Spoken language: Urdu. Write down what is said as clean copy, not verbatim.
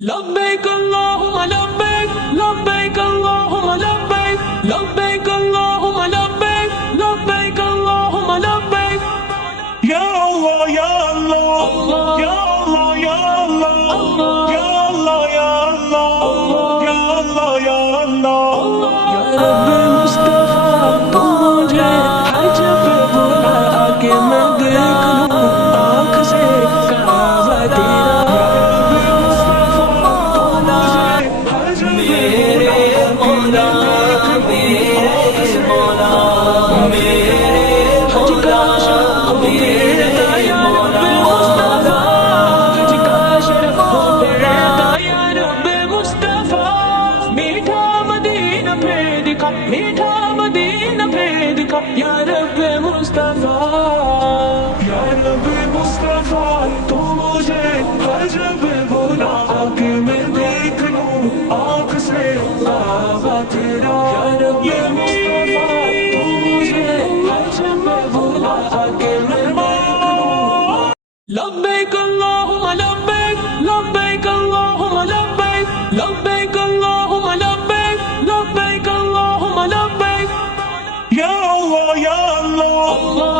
لبيك اللهم لبيك لبيك اللهم لبيك لبيك اللهم لبيك لبيك اللهم لبيك يا الله يا الله يا الله يا الله يا الله يا الله يا الله يا الله یا رب مصطفیٰ تو مجھے حج پہ بلا کے میں دیکھ لوں آنکھ سے کعبہ تیرا میٹھا مدینہ بھید کا یا رب مصطفیٰ یا رب مصطفیٰ تو مجھے حج پہ بلا کے میں دیکھ لوں آنکھ سے کعبہ تیرا یا رب مصطفیٰ تو مجھے حج پہ بلا کے میں دیکھ لوں لبیک اللہم لبیک لبیک اللہم لبیک لبیک اللہم لبیک لبیک اللہم لبیک یا اللہ یا اللہ